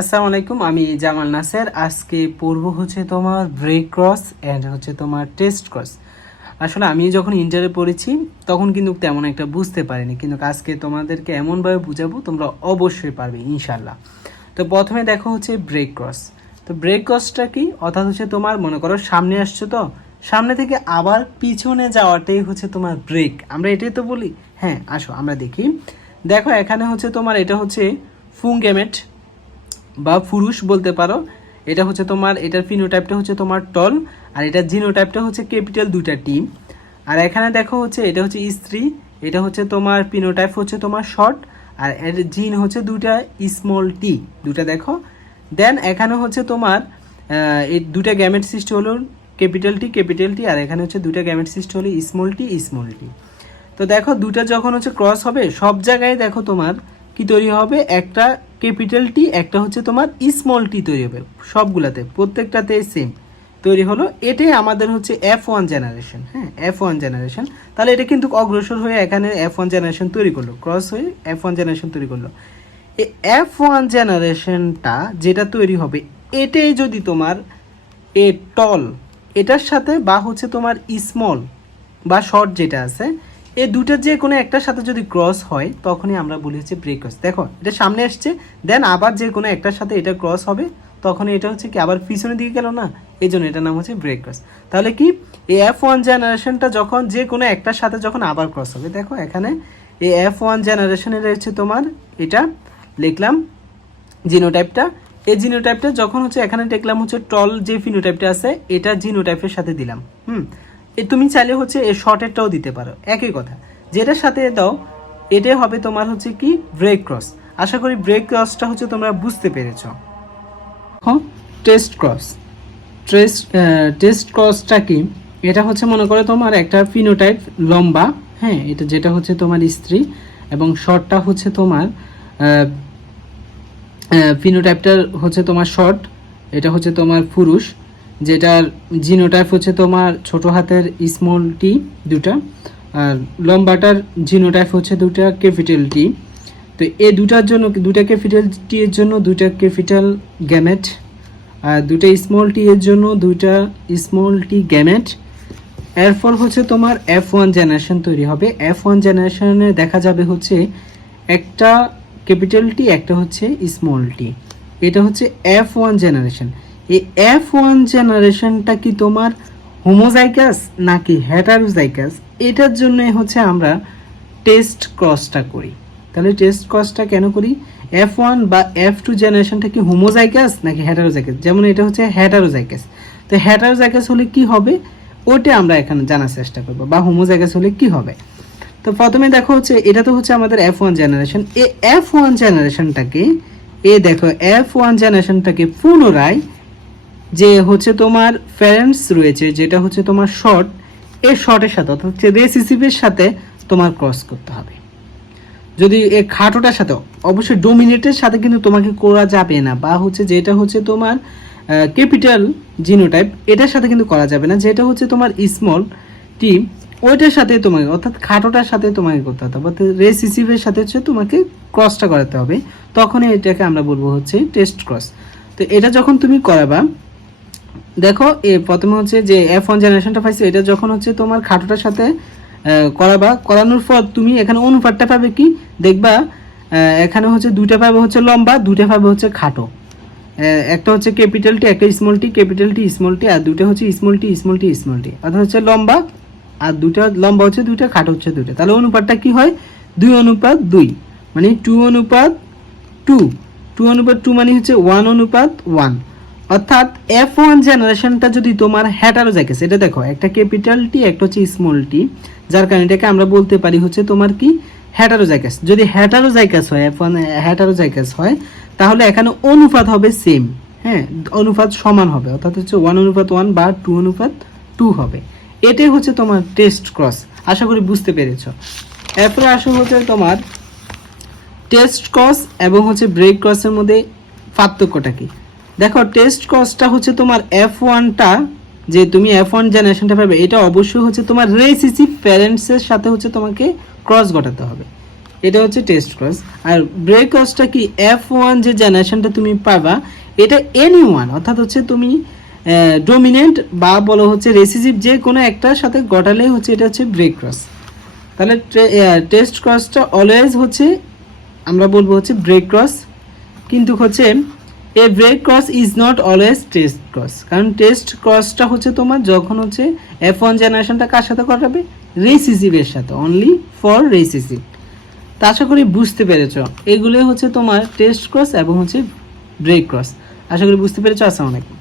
আসসালামু আলাইকুম, আমি জামাল নাসের। আজকে পড়ব হচ্ছে তোমার ব্রেক ক্রস অ্যান্ড হচ্ছে তোমার টেস্ট ক্রস আসলে আমি যখন ইন্টারে পড়েছি, তখন কিন্তু তেমন একটা বুঝতে পারিনি। কিন্তু আজকে তোমাদেরকে এমনভাবে বুঝাবো, তোমরা অবশ্যই পারবে ইনশাল্লাহ তো প্রথমে দেখো হচ্ছে ব্রেক ক্রস তো ব্রেক ক্রসটা কি? অর্থাৎ হচ্ছে তোমার, মনে করো সামনে আসছো তো, সামনে থেকে আবার পিছনে যাওয়াটাই হচ্ছে তোমার ব্রেক আমরা এটাই তো বলি? হ্যাঁ আসো, আমরা দেখি। দেখো, এখানে হচ্ছে তোমার, এটা হচ্ছে ফুঙ্গেমেট। বা পুরুষ বলতে পারো, এটা হচ্ছে তোমার, এটার ফিনোটাইপটা হচ্ছে তোমার টল আর এটার জিনোটাইপটা হচ্ছে ক্যাপিটাল দুইটা টিম আর এখানে দেখো হচ্ছে, এটা হচ্ছে স্ত্রী, এটা হচ্ছে তোমার পিনোটাইপ হচ্ছে তোমার শর্ট আর এর জিন হচ্ছে দুটা স্মল টি দুটা দেখো। দেন এখানে হচ্ছে তোমার এই দুটা গ্যামেট সৃষ্টি হলো ক্যাপিটাল টি ক্যাপিটাল টি আর এখানে হচ্ছে দুটা গ্যামেট সৃষ্টি হলো স্মল টি স্মল টি তো দেখো দুটা যখন হচ্ছে ক্রস হবে, সব জায়গায় দেখো তোমার কি তৈরি হবে? একটা ক্যাপিটাল টি একটা হচ্ছে তোমার স্মল টি তৈরি হবে, সবগুলাতে, প্রত্যেকটাতে সেম তৈরি হলো, এটাই আমাদের হচ্ছে এফ ওয়ান জেনারেশন হ্যাঁ এফ ওয়ান জেনারেশন তাহলে এটা কিন্তু অগ্রসর হয়ে এখানে এফ ওয়ান জেনারেশন তৈরি করল ক্রস হয়ে এফ ওয়ান জেনারেশন তৈরি করল। এই এফ ওয়ান জেনারেশনটা যেটা তৈরি হবে, এটাই যদি তোমার এ টল এটার সাথে বা হচ্ছে তোমার স্মল বা শর্ট যেটা আছে এই দুটার যে কোনো একটার সাথে যদি ক্রস হয়, তখনই আমরা বলি হচ্ছে ব্রেক ক্রস দেখো, এটা সামনে আসছে দেন আবার যে কোনো একটার সাথে এটা ক্রস হবে তখন এটা হচ্ছে কি, আবার পিছনের দিকে গেল না? এই জন্য এটার নাম হচ্ছে ব্রেক ক্রস তাহলে কি, এই এফ ওয়ান জেনারেশনটা যখন যে কোনো একটার সাথে যখন আবার ক্রস হবে, দেখো এখানে এই এফ ওয়ান জেনারেশনের হচ্ছে তোমার, এটা লিখলাম জিনোটাইপটা এই জিনোটাইপটা যখন হচ্ছে এখানে দেখলাম হচ্ছে টল যে ফিনোটাইপটা আছে, এটা জিনোটাইপের সাথে দিলাম। হুম? এ তুমি চাইলে হচ্ছে এই শর্টেরটাও দিতে পারো। একই কথা। যেটার সাথে দাও, এটাই হবে তোমার হচ্ছে কি ব্রেক ক্রস আশা করি ব্রেক ক্রসটা হচ্ছে তোমরা বুঝতে পেরেছ। হ্যাঁ টেস্ট ক্রস টেস্ট টেস্ট ক্রসটা কি? এটা হচ্ছে মনে করো তোমার একটা ফিনোটাইপ লম্বা হ্যাঁ এটা যেটা হচ্ছে তোমার স্ত্রী এবং শর্টটা হচ্ছে তোমার ফিনোটাইপটার হচ্ছে তোমার শর্ট এটা হচ্ছে তোমার পুরুষ। যেটার জিনোটাইপ হচ্ছে তোমার ছোট হাতের স্মল টি দুটা, আর লম্বাটার জিনোটাইপ হচ্ছে দুটা ক্যাপিটাল টি তো এই দুটার জন্য, দুটা ক্যাপিটাল টি এর জন্য দুটা ক্যাপিটাল গ্যামেট আর দুটা স্মল টি এর জন্য দুইটা স্মল টি গ্যামেট এরপর হচ্ছে তোমার এফ ওয়ান জেনারেশন তৈরি হবে। এফ ওয়ান জেনারেশনে দেখা যাবে হচ্ছে একটা ক্যাপিটাল টি একটা হচ্ছে স্মল টি এটা হচ্ছে এফ ওয়ান জেনারেশন এই এফ ওয়ান জেনারেশনটা কি তোমার হোমোজাইকাস নাকি হ্যাটারোজাইকাস এটার জন্যই হচ্ছে আমরা টেস্ট ক্রসটা করি। তাহলে টেস্ট ক্রসটা কেন করি? এফ ওয়ান বা এফ টু জেনারেশনটা কি হোমোজাইকাস নাকি হ্যাটারোজাইকাস যেমন এটা হচ্ছে হ্যাটারোজাইকাস তো হ্যাটারোজাইকাস হলে কি হবে? ওটা আমরা এখানে জানার চেষ্টা করব, বা হোমোজাইকাস হলে কি হবে? তো প্রথমে দেখো হচ্ছে, এটা তো হচ্ছে আমাদের এফ ওয়ান জেনারেশন এই এফ ওয়ান জেনারেশনটাকে এ দেখো এফ ওয়ান জেনারেশনটাকে পুনরায় যে হচ্ছে তোমার ফ্যারেন্টস রয়েছে, যেটা হচ্ছে তোমার শর্ট এই শর্টের সাথে, অর্থাৎ হচ্ছে রেসিসিভের সাথে তোমার ক্রস করতে হবে। যদি এ খাটোটার সাথে, অবশ্যই ডোমিনেটের সাথে কিন্তু তোমাকে করা যাবে না, বা হচ্ছে যেটা হচ্ছে তোমার ক্যাপিটাল জিনোটাইপ এটার সাথে কিন্তু করা যাবে না, যেটা হচ্ছে তোমার স্মল টি ওইটার সাথে তোমাকে, অর্থাৎ খাটোটার সাথে তোমাকে করতে হবে, অর্থাৎ রেস রেসিসিভের সাথে হচ্ছে তোমাকে ক্রসটা করাতে হবে। তখনই এটাকে আমরা বলব হচ্ছে টেস্ট ক্রস তো এটা যখন তুমি করাবা দেখো, এ প্রথমে হচ্ছে যে এফ ওয়ান জেনারেশনটা পাইছে, এটা যখন হচ্ছে তোমার খাটোটার সাথে করাবা, করানোর পর তুমি এখানে অনুপাতটা পাবে কি? দেখবা এখানে হচ্ছে দুইটা পাবে হচ্ছে লম্বা, দুইটা পাবে হচ্ছে খাটো। একটা হচ্ছে ক্যাপিটাল টি একটা small T capital T small T আর দুটো হচ্ছে small T small T small T অর্থাৎ হচ্ছে লম্বা, আর দুটা লম্বা হচ্ছে দুইটা, খাটো হচ্ছে দুইটা। তাহলে অনুপাতটা কি হয়? দুই অনুপাত দুই। মানে টু অনুপাত টু টু অনুপাত টু মানে হচ্ছে ওয়ান অনুপাত ওয়ান অর্থাৎ এফ ওয়ান জেনারেশনটা যদি তোমার হ্যাটারোজাইকাস এটা দেখো, একটা ক্যাপিটাল টি একটা হচ্ছে স্মল টি যার কারণে এটাকে আমরা বলতে পারি হচ্ছে তোমার কি? হ্যাটারোজাইকাস যদি হ্যাটারোজাইকাস হয় এফ ওয়ান হ্যাটারোজাইকাস হয়, তাহলে এখানে অনুপাত হবে সেম হ্যাঁ? অনুপাত সমান হবে, অর্থাৎ হচ্ছে ওয়ান অনুপাত ওয়ান বা টু অনুপাত টু হবে। এটাই হচ্ছে তোমার টেস্ট ক্রস আশা করি বুঝতে পেরেছ। এরপরে আসো হচ্ছে তোমার টেস্ট ক্রস এবং হচ্ছে ব্রেক ক্রসের মধ্যে পার্থক্যটা কি? দেখো টেস্ট ক্রসটা হচ্ছে তোমার এফ ওয়ানটা যে তুমি এফ ওয়ান জেনারেশনটা পাবে, এটা অবশ্যই হচ্ছে তোমার রেসিসিভ প্যারেন্টসের সাথে হচ্ছে তোমাকে ক্রস ঘটাতে হবে। এটা হচ্ছে টেস্ট ক্রস আর ব্রেক ক্রসটা কি? এফ ওয়ান যে জেনারেশনটা তুমি পাবা, এটা এনি ওয়ান অর্থাৎ হচ্ছে তুমি ডোমিনেন্ট বা বলো হচ্ছে রেসিসিভ যে কোনো একটার সাথে গটালে হচ্ছে এটা হচ্ছে ব্রেক ক্রস তাহলে টেস্ট ক্রসটা অলওয়েজ হচ্ছে, আমরা বলব হচ্ছে ব্রেক ক্রস কিন্তু হচ্ছে a back cross is not always test cross কারণ টেস্ট ক্রসটা হচ্ছে তোমার যখন হচ্ছে এফ ওয়ান জেনারেশনটা কার সাথে করাবে? রেসিসিভের সাথে অনলি ফর রেসিসিভ তা আশা করি বুঝতে পেরেছ। এগুলো হচ্ছে তোমার টেস্ট ক্রস এবং হচ্ছে ব্রেক ক্রস আশা করি বুঝতে পেরেছ। আসা আলাইকুম।